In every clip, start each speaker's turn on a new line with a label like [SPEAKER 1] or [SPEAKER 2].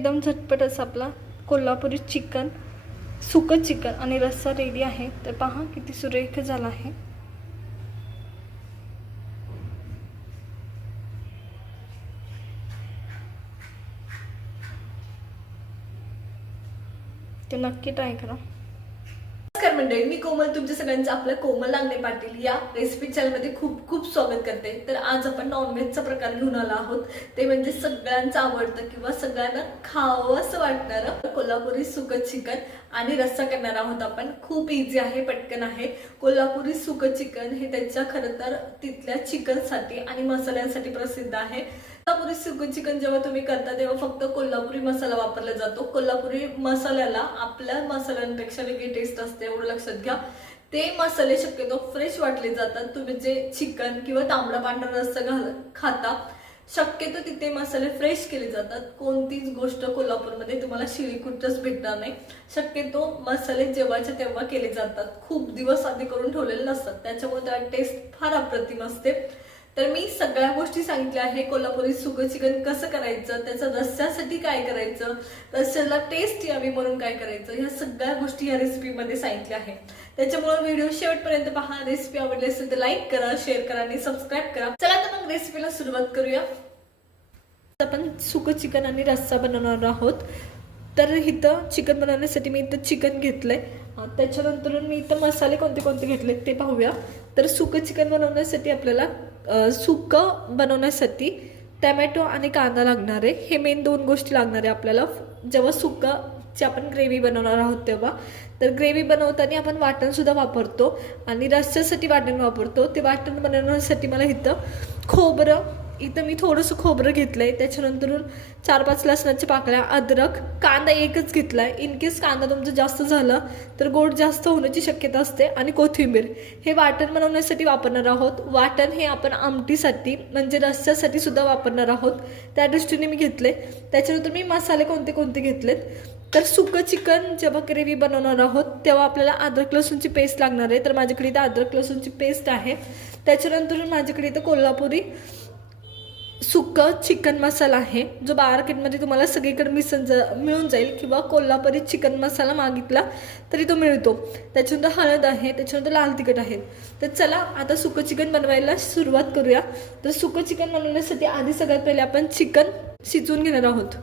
[SPEAKER 1] एकदम झटपट असं आपला कोल्हापुरी चिकन सुकं चिकन आणि रस्सा रेडी आहे. तर पहा किती सुरेख झाला आहे. ते नक्की ट्राय करा.
[SPEAKER 2] मंडळी मी कोमल तुमच्या सगळ्यांचं आपलं कोमल लांगणे पाटील या रेसिपी चॅनलमध्ये खूप खूप स्वागत करते. तर आज आपण नॉनव्हेजचा प्रकार घेऊन आलो आहोत. ते म्हणजे सगळ्यांचं आवडतं किंवा सगळ्यांना खावं असं वाटणारं कोल्हापुरी सुकं चिकन आणि रस्सा करणार आहोत आपण. खूप इझी आहे पटकन आहे. कोल्हापुरी सुकं चिकन हे त्यांच्या खरं तर तिथल्या चिकनसाठी आणि मसाल्यांसाठी प्रसिद्ध आहे. कोल्हापुरी सुकून चिकन जेव्हा तुम्ही करता तेव्हा फक्त कोल्हापुरी मसाला वापरला जातो. कोल्हापुरी मसाल्याला आपल्या मसाल्यांपेक्षा वेगळी टेस्ट असते एवढं लक्षात घ्या. ते मसाले शक्यतो फ्रेश वाटले जातात. तुम्ही जे चिकन किंवा तांबडा पांढरा रस्सा घाल खाता शक्यतो तिथे मसाले फ्रेश केले जातात. कोणतीच गोष्ट कोल्हापूरमध्ये तुम्हाला शिळी कुठंच भेटणार नाही. शक्यतो मसाले जेव्हाच्या तेव्हा केले जातात. खूप दिवस आधी करून ठेवलेले नसतात. त्याच्यामुळे त्याला टेस्ट फार अप्रतिम असते. तर मी सगळ्या गोष्टी सांगितल्या आहे. कोल्हापुरी सुकं चिकन कसं करायचं त्याचं रस्स्यासाठी काय करायचं रस्स्याला टेस्ट यावी म्हणून काय करायचं ह्या सगळ्या गोष्टी या रेसिपीमध्ये सांगितल्या आहे. त्याच्यामुळे व्हिडिओ शेवटपर्यंत पहा. रेसिपी आवडली असेल तर लाईक करा शेअर करा आणि सबस्क्राईब करा. चला तर मग रेसिपीला सुरुवात करूया.
[SPEAKER 1] आपण सुकं चिकन आणि रस्सा बनवणार आहोत. तर इथं चिकन बनवण्यासाठी मी इथं चिकन घेतलंय. आहे त्याच्यानंतर मी इथं मसाले कोणते कोणते घेतले ते पाहूया. तर सुकं चिकन बनवण्यासाठी आपल्याला सुकं बनवण्यासाठी टमॅटो आणि कांदा लागणार. आहे हे मेन दोन गोष्टी लागणार आहे आपल्याला. जेव्हा सुकं ची आपण ग्रेव्ही बनवणार आहोत तेव्हा. तर ग्रेव्ही बनवताना आपण वाटणसुद्धा वापरतो आणि रस्स्यासाठी वाटण वापरतो. ते वाटण बनवण्यासाठी मला इथं खोबरं इथं मी थोडंसं खोबरं घेतलं आहे त्याच्यानंतर चार पाच लसणाच्या पाकळ्या अद्रक कांदा एकच घेतला आहे इनकेस कांदा तुमचं जास्त झालं तर गोड जास्त होण्याची शक्यता असते. आणि कोथिंबीर. हे वाटण बनवण्यासाठी वापरणार आहोत. वाटण हे आपण आमटीसाठी म्हणजे रस्स्यासाठी सुद्धा वापरणार आहोत. त्या दृष्टीने मी घेतले त्याच्यानंतर मी मसाले कोणते कोणते घेतलेत? तर सुकं चिकन जेव्हा ग्रेव्ही बनवणार आहोत तेव्हा आपल्याला अद्रक लसूणची पेस्ट लागणार आहे. तर माझ्याकडे इथं अद्रक लसूणची पेस्ट आहे. त्याच्यानंतर माझ्याकडे इथं कोल्हापुरी सुकं चिकन मसाला आहे जो मार्केटमध्ये तुम्हाला सगळीकडे मिसळ जा मिळून जाईल किंवा कोल्हापुरी चिकन मसाला मागितला तरी तो मिळतो. त्याच्यानंतर हळद आहे त्याच्यानंतर लाल तिखट आहे. तर चला आता सुकं चिकन बनवायला सुरुवात करूया. तर सुकं चिकन बनवण्यासाठी आधी सगळ्यात पहिले आपण चिकन शिजवून घेणार आहोत.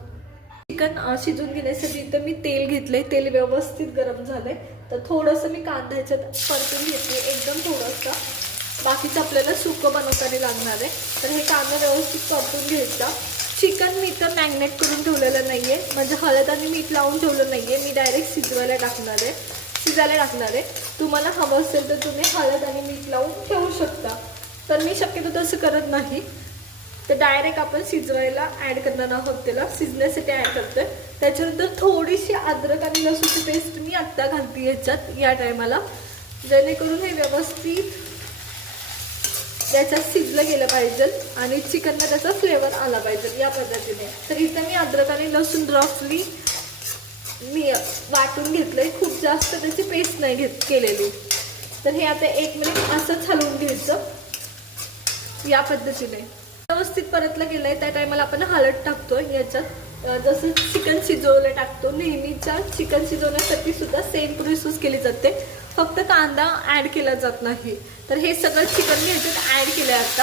[SPEAKER 1] चिकन शिजून शिजवून घेण्यासाठी इथं मी तेल घेतलंय तेल व्यवस्थित गरम झालंय. तर थोडंसं मी कांदा ह्याच्यात परतून घेतले एकदम थोडंसं. बाकीचं आपल्याला सुकं बनवताना लागणार आहे. तर हे कांदा व्यवस्थित परतून घ्यायचा. चिकन मी तर मॅग्नेट करून ठेवलेलं नाही आहे म्हणजे हळद आणि मीठ लावून ठेवलं नाही आहे मी डायरेक्ट शिजवायला टाकणार आहे. शिजायला टाकणार आहे. तुम्हाला हवं असेल तर तुम्ही हळद आणि मीठ लावून ठेवू शकता. तर मी शक्यतो तसं करत नाही. तर डायरेक्ट आपण शिजवायला ॲड करणार आहोत त्याला. शिजण्यासाठी ॲड करते त्याच्यानंतर थोडीशी अद्रक आणि लसूणची पेस्ट मी आत्ता घालते याच्यात या टायमाला जेणेकरून हे व्यवस्थित याच्यात शिजलं गेलं पाहिजे आणि चिकनला त्याचा फ्लेवर आला पाहिजे या पद्धतीने. तर इथं मी अद्रक आणि लसूण रफली मी वाटून घेतलंय. खूप जास्त त्याची पेस्ट नाही घेत केलेली. तर हे आता एक मिनिट असंच हलवून घ्यायचं या पद्धतीने. व्यवस्थित परतलं गेलंय. त्या टायमाला आपण हळद टाकतो याच्यात. जसं चिकन शिजवलं टाकतो नेहमीच्या चिकन शिजवण्यासाठी सुद्धा सेम प्रोसेस केली जाते. फक्त कांदा ॲड केला जात नाही. तर हे सगळं चिकन मी ह्याच्यात ॲड केलं आहे आता.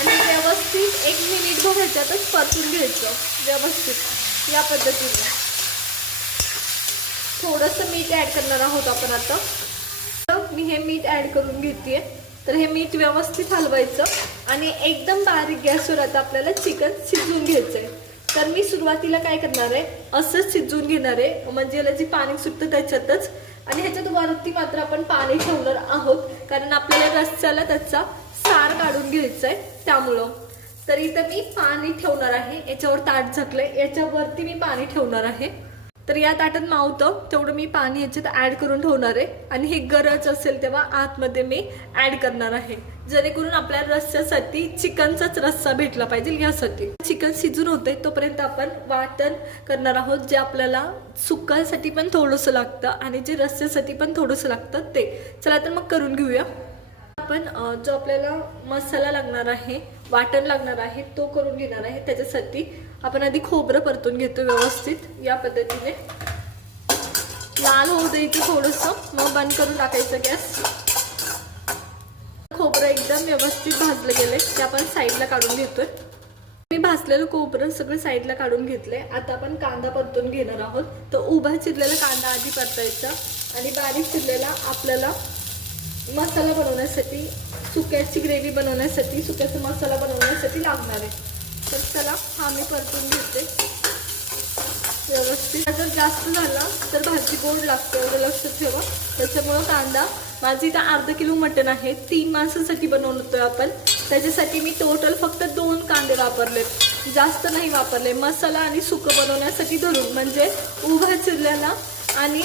[SPEAKER 1] आणि व्यवस्थित एक मिनिटभर ह्याच्यातच परतून घ्यायचं. व्यवस्थित. या पद्धतीने. थोडंसं मीठ ॲड करणार आहोत आपण आता. तर मी हे मीठ ॲड करून घेते तर हे मीठ व्यवस्थित हलवायचं. आणि एकदम बारीक गॅसवर आता आपल्याला चिकन शिजवून घ्यायचं आहे तर मी सुरुवातीला काय करणार आहे? असंच शिजवून घेणार आहे. म्हणजे याला जी पाणी सुटतं त्याच्यातच. आणि ह्याच्यात वरती मात्र आपण पाणी ठेवणार आहोत. कारण आपल्याला रस्त्याला त्याचा सार काढून घ्यायचा आहे. त्यामुळं. तर इथं मी पाणी ठेवणार आहे. याच्यावर ताट झाकलंय. याच्यावरती मी पाणी ठेवणार आहे. तर या ताटात मावतं तेवढं मी पाणी याच्यात ऍड करून ठेवणार आहे. आणि हे गरज असेल तेव्हा आतमध्ये मी ऍड करणार आहे. जेणेकरून आपल्या रस्स्यासाठी चिकनचाच रस्सा भेटला पाहिजे यासाठी चिकन शिजून होते तोपर्यंत आपण वाटण करणार आहोत. जे आपल्याला सुकासाठी पण थोडंसं लागतं आणि जे रस्स्यासाठी पण थोडंसं लागतं ते. चला तर मग करून घेऊया. आपण जो आपल्याला मसाला लागणार आहे वाटण लागणार आहे तो करून घेणार आहे त्याच्यासाठी आपण आधी खोबरं परतून घेतो व्यवस्थित या पद्धतीने. लाल होऊ द्यायचं थोडंसं मग बंद करून टाकायचं गॅस. खोबरं एकदम व्यवस्थित भाजलं गेले ते आपण साईडला काढून घेतोय. मी भाजलेलं खोबरं सगळं साईडला काढून घेतलंय. आता आपण कांदा परतून घेणार आहोत. तर उभा चिरलेला कांदा आधी परतायचा आणि बारीक चिरलेला आपल्याला मसाला बनवण्यासाठी सुक्याची ग्रेव्ही बनवण्यासाठी सुक्याचा मसाला बनवण्यासाठी लागणार आहे. तर चला हा मी परतून घेते. व्यवस्थित. जर जास्त झाला तर भाजी गोड लागते एवढं लक्ष ठेवा. त्याच्यामुळं कांदा माझं इथं अर्धा किलो मटण आहे. तीन माणसांसाठी बनवलं आपण. त्याच्यासाठी मी टोटल फक्त दोन कांदे वापरलेत जास्त नाही वापरले. मसाला आणि सुकं बनवण्यासाठी धरून म्हणजे उभा चिरलेला आणि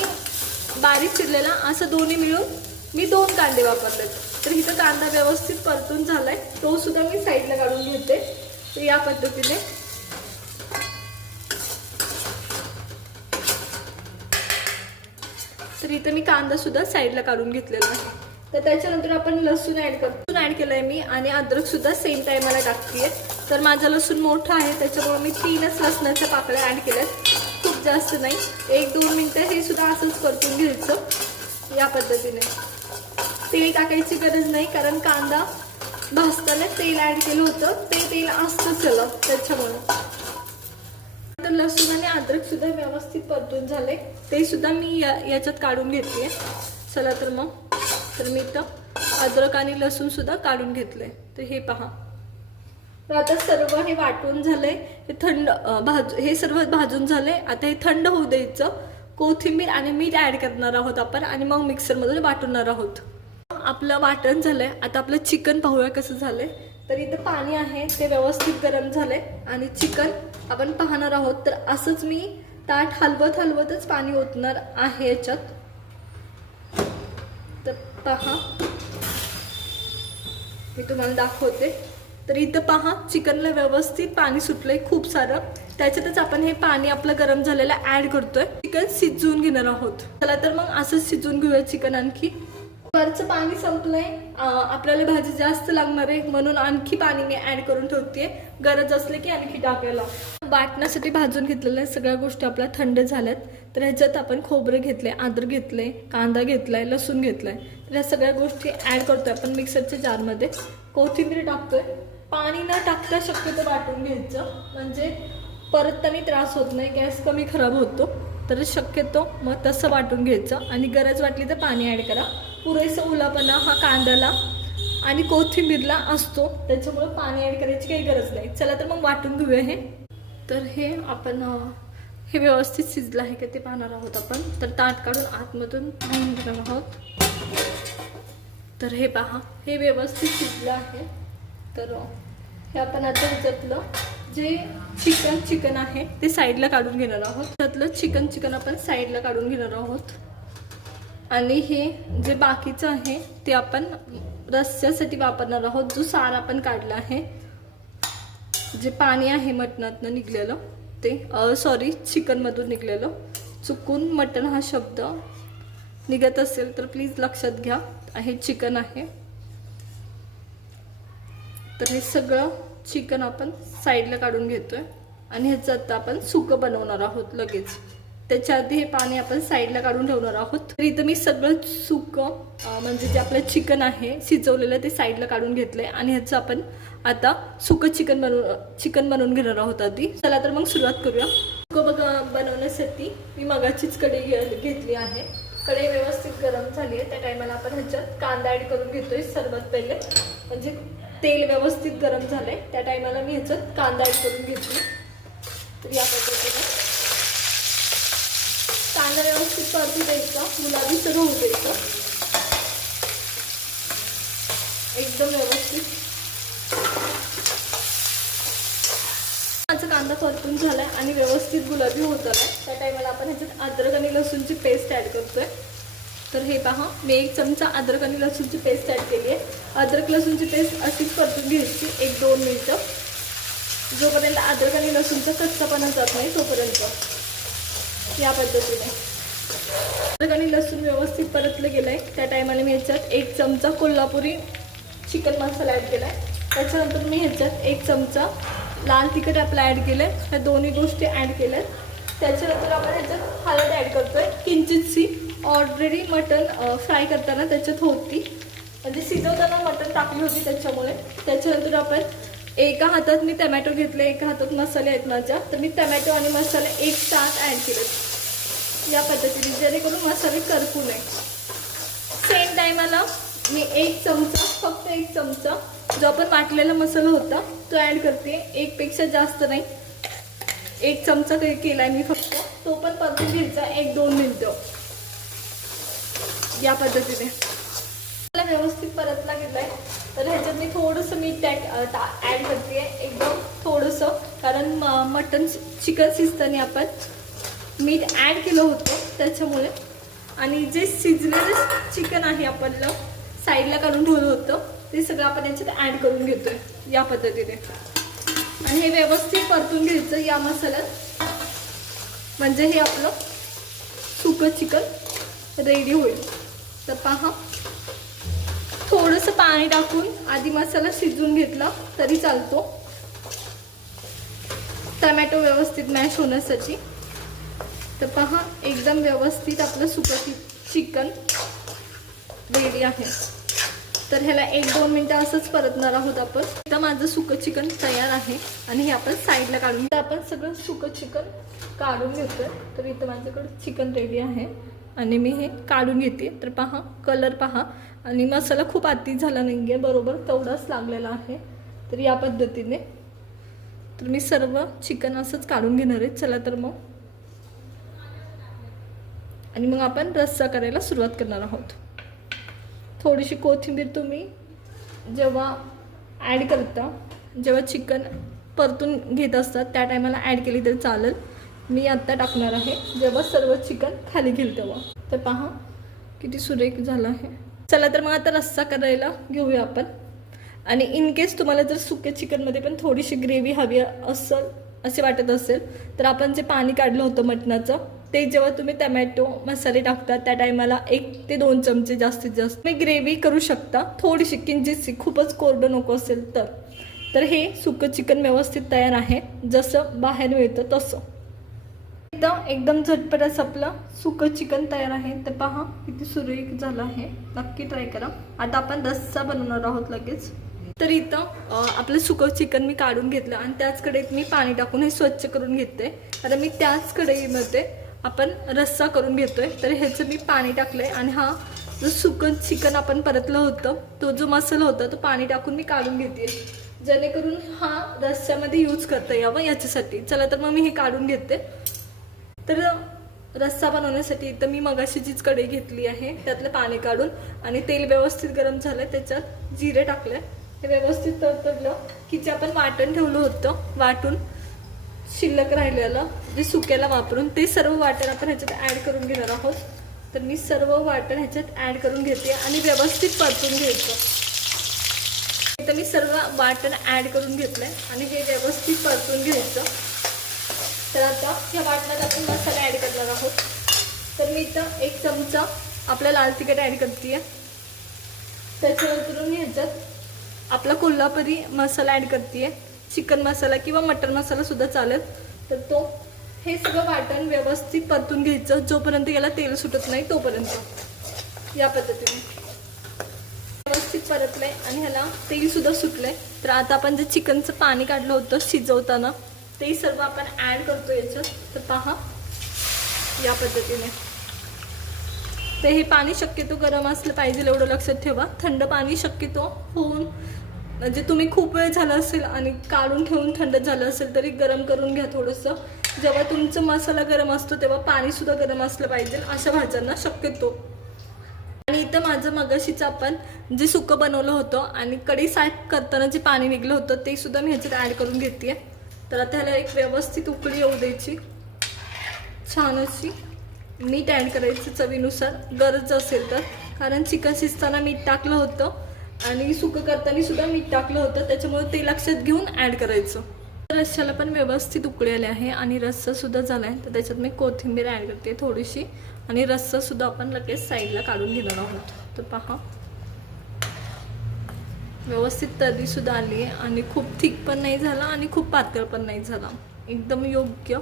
[SPEAKER 1] बारीक चिरलेला असं दोन्ही मिळून मी दोन कांदे वापरलेत. तर इथं कांदा व्यवस्थित परतून झालाय. तो सुद्धा मी साईडला काढून घेते. तर या पद्धतीने तर इथं मी कांदा सुद्धा साईडला काढून घेतलेला आहे. तर त्याच्यानंतर आपण लसूण ऍड करतो लसूण ऍड केलंय मी आणि अद्रक सुद्धा सेम टायमाला टाकतेय. तर माझा लसूण मोठा आहे त्याच्यामुळे मी तीनच लसणाच्या पाकळ्या ऍड केल्यात. खूप जास्त नाही. एक दोन मिनटं हे सुद्धा असंच परतून घ्यायचं या पद्धतीने. तेल टाकायची गरज नाही कारण कांदा भाजताना तेल ऍड केलं होतं. ते तेल असतंच चला त्याच्यामुळं. तर लसूण आणि अद्रक सुद्धा व्यवस्थित परतून झाले. ते सुद्धा मी या याच्यात काढून घेतले. चला तर मग. तर मी तर अद्रक आणि लसूण सुद्धा काढून घेतले. तर हे पहा. तर आता सर्व हे वाटून झालंय हे थंड भाज हे सर्व भाजून झालंय आता हे थंड होऊ द्यायचं. कोथिंबीर आणि मीठ ऍड करणार आहोत आपण आणि मग मिक्सरमधून वाटणार आहोत. आपलं वाटण झालंय. आता आपलं चिकन पाहूया कसं झालंय. तर इथं पाणी आहे ते व्यवस्थित गरम झालंय. आणि चिकन आपण पाहणार आहोत. तर असंच मी ताट हलवत हलवतच पाणी ओतणार आहे याच्यात. तर पहा. मी तुम्हाला दाखवते. तर इथं पहा चिकनला व्यवस्थित पाणी सुटलंय खूप सारं. त्याच्यातच आपण हे पाणी आपलं गरम झालेलं ऍड करतोय. चिकन शिजवून घेणार आहोत. चला तर मग असंच शिजवून घेऊया चिकन आणखी. वरचं पाणी संपलंय. आपल्याला भाजी जास्त लागणार आहे म्हणून आणखी पाणी मी ऍड करून ठेवते गरज असली की आणखी टाकायला. वाटण्यासाठी भाजून घेतलेल्या सगळ्या गोष्टी आपल्या थंड झाल्यात. तर ह्याच्यात आपण खोबरं घेतलंय आदर घेतलंय कांदा घेतलाय लसूण घेतलाय. तर ह्या सगळ्या गोष्टी ऍड करतोय आपण मिक्सरच्या जारमध्ये कोथिंबीर टाकतोय. पाणी न टाकता शक्यतो वाटून घ्यायचं. म्हणजे परतताना त्रास होत नाही गॅस कमी खराब होतो. तर शक्यतो मग तसं वाटून घ्यायचं. आणि गरज वाटली तर पाणी ॲड करा. पुरेसा ओलापणा हा कांद्याला आणि कोथिंबीरला असतो. त्याच्यामुळे पाणी ॲड करायची काही गरज नाही. चला तर मग वाटून घेऊया हे. तर हे आपण हे व्यवस्थित शिजलं आहे का ते पाहणार आहोत आपण. तर ताट काढून आतमधून पाहून घेणार आहोत. तर हे पहा हे व्यवस्थित शिजलं आहे. तर हे आपण आता ह्याच्यातलं जे चिकन चिकन आहे ते साईडला काढून घेणार आहोत. त्यातलं चिकन चिकन आपण साईडला काढून घेणार आहोत. आणि हे जे बाकीचं आहे ते आपण रस्स्यासाठी वापरणार आहोत. जो सार आपण काढला आहे जे पाणी आहे मटणातनं निघलेलं ते सॉरी चिकनमधून निघलेलं. चुकून मटण हा शब्द निघत असेल तर प्लीज लक्षात घ्या. हे चिकन आहे. तर हे सगळं चिकन आपण साईडला काढून घेतोय. आणि ह्याचं आता आपण सुकं बनवणार आहोत लगेच. त्याच्या आधी हे पाणी आपण साईडला काढून ठेवणार आहोत. तर इथं मी सगळं सुकं म्हणजे जे आपलं चिकन आहे शिजवलेलं ते साईडला काढून घेतलं आहे आणि ह्याचं आपण आता सुकं चिकन बनव चिकन बनवून घेणार आहोत आधी. चला तर मग सुरुवात करूया. सुकं बघ बनवण्यासाठी मी मगाचीच कढई घे- घेतली आहे. कढई व्यवस्थित गरम झाली आहे. त्या टायमाला आपण ह्याच्यात कांदा ॲड करून घेतोय सर्वात पहिले. म्हणजे तेल व्यवस्थित गरम झालंय. त्या टायमाला मी ह्याच्यात कांदा ॲड करून घेतली तर या पद्धतीने कांदा व्यवस्थित परतू द्यायचा गुलाबी सर्व होऊ द्यायचं. एकदम व्यवस्थित. माझा कांदा परतून आहे आणि व्यवस्थित गुलाबी होत आलाय. त्या टायमाला आपण ह्याच्यात अद्रक आणि लसूणची पेस्ट ॲड करतोय. तर हे पहा मी एक चमचा अद्रक आणि लसूणची पेस्ट ॲड केली आहे अद्रक लसूणची पेस्ट अशीच परतून घ्यायची एक दोन मिनटं. जोपर्यंत अद्रक आणि लसूणचा कच्चापणा जात नाही तोपर्यंत. या पद्धतीने. आणि लसूण व्यवस्थित परतलं गेलं आहे त्या टायमाने मी ह्याच्यात एक चमचा कोल्हापुरी चिकन मसाला ॲड केला आहे त्याच्यानंतर मी ह्याच्यात एक चमचा लाल तिखट आपलं ॲड केलं आहे ह्या दोन्ही गोष्टी ॲड केल्यात. त्याच्यानंतर आपण ह्याच्यात हळद ॲड करतो आहे किंचितशी ऑलरेडी मटण फ्राय करताना त्याच्यात होती. म्हणजे शिजवताना मटण टाकली होती त्याच्यामुळे. त्याच्यानंतर आपण एका हातात मी टमॅटो घेतले एका हातात मसाले आहेत माझ्या. तर मी टमॅटो आणि मसाले एक साथ ॲड केले या पद्धतीने जेणेकरून मसाले करपू नये. सेम टायमाला मी एक चमचा फक्त एक चमचा जो आपण वाटलेला मसाला होता तो ॲड करते. एकपेक्षा जास्त नाही. एक चमचा काही केला आहे मी फक्त. तो पण परतून घ्यायचा एक दोन मिनटं. या पद्धतीने. मला व्यवस्थित परतला गेलाय. तर ह्याच्यात मी थोडंसं मीठ टॅक ॲड करते. एकदम थोडंसं कारण मटन चिकन शिजताना आपण मीठ ॲड केलं होतं त्याच्यामुळे. आणि जे शिजलेलं चिकन आहे आपलं साईडला काढून ठेवलं होतं ते सगळं आपण याच्यात ॲड करून घेतोय या पद्धतीने. आणि हे व्यवस्थित परतून घ्यायचं या मसाल्यात. म्हणजे हे आपलं सुकं चिकन रेडी होईल. तर पहा. थोडंसं पाणी टाकून आधी मसाला शिजून घेतला तरी चालतो. टमॅटो व्यवस्थित मॅश होण्यासाठी. तर पहा एकदम व्यवस्थित आपलं सुकं चिकन रेडी आहे. तर ह्याला एक दोन मिनटं असंच परतणार आहोत आपण. तर माझं सुकं चिकन तयार आहे आणि हे आपण साईडला काढून तर आपण सगळं सुकं चिकन काढून घेतोय. तर इथं माझ्याकडे चिकन रेडी आहे आणि मी हे काढून घेते. तर पहा कलर पहा. आणि मसाला खूप आती झाला नाही आहे बरोबर तेवढाच लागलेला आहे. तर या पद्धतीने. तर मी सर्व चिकन असंच काढून घेणार आहे. चला तर मग. आणि मग आपण रस्सा करायला सुरुवात करणार आहोत. थोडीशी कोथिंबीर तुम्ही जेव्हा ॲड करता जेव्हा चिकन परतून घेत असतात त्या टायमाला ॲड केली तरी चालेल. मी आत्ता टाकणार आहे. जेव्हा सर्व चिकन खाली घेईल तेव्हा. तर पहा किती सुरेख झाला आहे. चला तर मग आता रस्सा करायला घेऊया आपण. आणि इन केस तुम्हाला जर सुक्या चिकनमध्ये पण थोडीशी ग्रेव्ही हवी असेल असे वाटत असेल तर आपण जे पाणी काढलं होतं मटणाचं ते जेव्हा तुम्ही टमॅटो मसाले टाकता त्या टायमाला एक ते दोन चमचे जास्तीत जास्त. तुम्ही ग्रेव्ही करू शकता. थोडीशी किंचितशी खूपच कोरडं नको असेल तर. तर हे सुकं चिकन व्यवस्थित तयार आहे. जसं बाहेर मिळतं तसं. इथं एकदम झटपट असं आपलं सुकं चिकन तयार आहे. तर पहा किती सुरेख झालं आहे. नक्की ट्राय करा. आता आपण रस्सा बनवणार आहोत लगेच. तर इथं आपलं सुकं चिकन मी काढून घेतलं आणि त्याच कढईत मी पाणी टाकून हे स्वच्छ करून घेते कारण मी त्याच कढईमध्ये आपण रस्सा करून घेतोय. तर ह्याचं मी पाणी टाकलंय आणि हा जो सुकं चिकन आपण परतलं होतं तो जो मसाला होता तो पाणी टाकून मी काढून घेते. जेणेकरून हा रस्स्यामध्ये यूज करता यावं याच्यासाठी. चला तर मग मी हे काढून घेते. तर रस्सा बनवण्यासाठी इथं मी मगाशी जीच कढई घेतली आहे त्यातलं पाणी काढून आणि तेल व्यवस्थित गरम झालं त्याच्यात जिरे टाकले हे व्यवस्थित तडतडलं की जे आपण वाटण ठेवलं होतं वाटून शिल्लक राहिलेलं जे सुक्याला वापरून ते सर्व वाटण आपण ह्याच्यात ॲड करून घेणार आहोत. तर मी सर्व वाटण ह्याच्यात ॲड करून घेते आणि व्यवस्थित परतून घ्यायचं. तर मी सर्व वाटण ॲड करून घेतलं आहे आणि हे व्यवस्थित परतून घ्यायचं. तर आता ह्या वाटणात आपण मसाला ॲड करणार आहोत. तर मी इथं एक चमचा आपला लाल तिखट ॲड करते त्याच्यानंतर मी ह्याच्यात आपला कोल्हापुरी मसाला ॲड करते चिकन मसाला किंवा मटन मसालासुद्धा चालेल. तर तो हे सगळं वाटण व्यवस्थित परतून घ्यायचं. जोपर्यंत याला तेल सुटत नाही तोपर्यंत. या पद्धतीने. व्यवस्थित परतलं आहे आणि ह्याला तेल सुद्धा सुटलंय. तर आता आपण जे चिकनचं पाणी काढलं होतं शिजवताना ते सर्व आपण ॲड करतो याच्यात. तर पहा या पद्धतीने. तर हे पाणी शक्यतो गरम असलं पाहिजे एवढं लक्षात ठेवा. थंड पाणी शक्यतो होऊन म्हणजे तुम्ही खूप वेळ झाला असेल आणि काढून ठेवून थंड झालं असेल तरी गरम करून घ्या थोडंसं. जेव्हा तुमचं मसाला गरम असतो तेव्हा पाणीसुद्धा गरम असलं पाहिजे अशा भाज्यांना शक्यतो. आणि इथं माझं मगाशीचं आपण जे सुकं बनवलं होतं आणि कडी साफ करताना जे पाणी निघलं होतं ते सुद्धा मी ह्याच्यात ॲड करून घेते तर आता ह्याला एक व्यवस्थित उकळी येऊ द्यायची. छान अशी मीठ ॲड करायचं चवीनुसार. गरज असेल तर. कारण चिकन शिजताना मीठ टाकलं होतं आणि सुकं करताना सुद्धा मीठ टाकलं होतं त्याच्यामुळे ते लक्षात घेऊन ॲड करायचं. रश्श्याला पण व्यवस्थित उकळलेले आले आहे आणि रस्सासुद्धा झाला आहे तर त्याच्यात मी कोथिंबीर ॲड करते थोडीशी. आणि रस्सासुद्धा आपण लगेच साईडला काढून घेणार आहोत. तर पहा. व्यवस्थित तरीसुद्धा आली आहे आणि खूप थिक पण नाही झाला आणि खूप पातळ पण नाही झाला. एकदम योग्य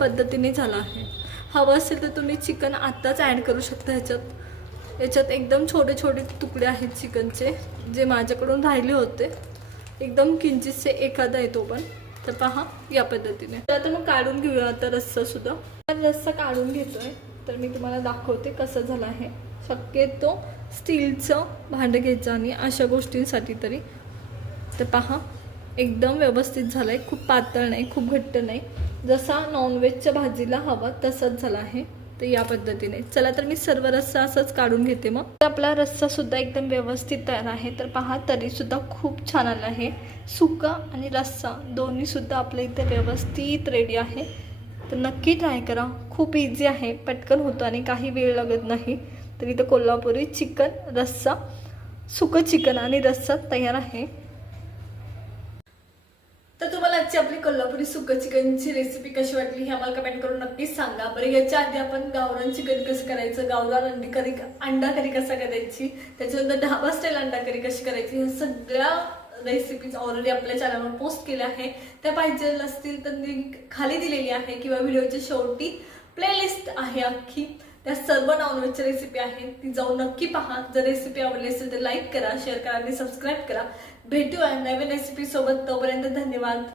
[SPEAKER 1] पद्धतीने झाला आहे. हवं असेल तर तुम्ही चिकन आत्ताच ॲड करू शकता ह्याच्यात. याच्यात एकदम छोटे छोटे तुकडे आहेत चिकनचे जे माझ्याकडून राहिले होते. एकदम किंचितसे एखादा येतो पण. तर पहा या पद्धतीने. तर आता मग काढून घेऊया आता रस्सासुद्धा पण रस्सा काढून घेतोय तर मी तुम्हाला दाखवते कसं झालं आहे. शक्यतो स्टीलचं भांडं घ्यायचं आणि अशा गोष्टींसाठी तरी. तर पहा एकदम व्यवस्थित झालं आहे खूप पातळ नाही खूप घट्ट नाही. जसा नॉनव्हेजच्या भाजीला हवा तसाच झाला आहे. तर या पद्धतीने. चला तर मी सर्व रस्सा असंच काढून घेते मग. तर आपला रस्सासुद्धा एकदम व्यवस्थित तयार आहे. तर पहा तरीसुद्धा खूप छान आला आहे. सुका आणि रस्सा दोन्हीसुद्धा आपल्या इथे व्यवस्थित रेडी आहे. तर नक्की ट्राय करा. खूप इझी आहे. पटकन होतं आणि काही वेळ लागत नाही. तर इथं कोल्हापुरी चिकन रस्सा सुकं चिकन आणि रस्सा तयार आहे.
[SPEAKER 2] आजची आपली कोल्हापुरी सुक चिकनची रेसिपी कशी वाटली हे आम्हाला कमेंट करून नक्कीच सांगा. बरं याच्या आधी आपण गावरान चिकन कसं करायचं गावरान अंडी करी अंडा करी कसा करायची त्याच्यानंतर ढाबा स्टाईल अंडा करी कशी करायची ह्या सगळ्या रेसिपीज ऑलरेडी आपल्या चॅनलवर पोस्ट केल्या आहे त्या पाहिजे असतील तर लिंक खाली दिलेली आहे किंवा व्हिडिओच्या शेवटी प्लेलिस्ट आहे अख्खी त्या सर्व नॉनव्हेजच्या रेसिपी आहेत ती जाऊन नक्की पहा. जर रेसिपी आवडली असेल तर लाईक करा शेअर करा आणि सबस्क्राईब करा. भेटूया नवीन रेसिपी सोबत. तोपर्यंत धन्यवाद.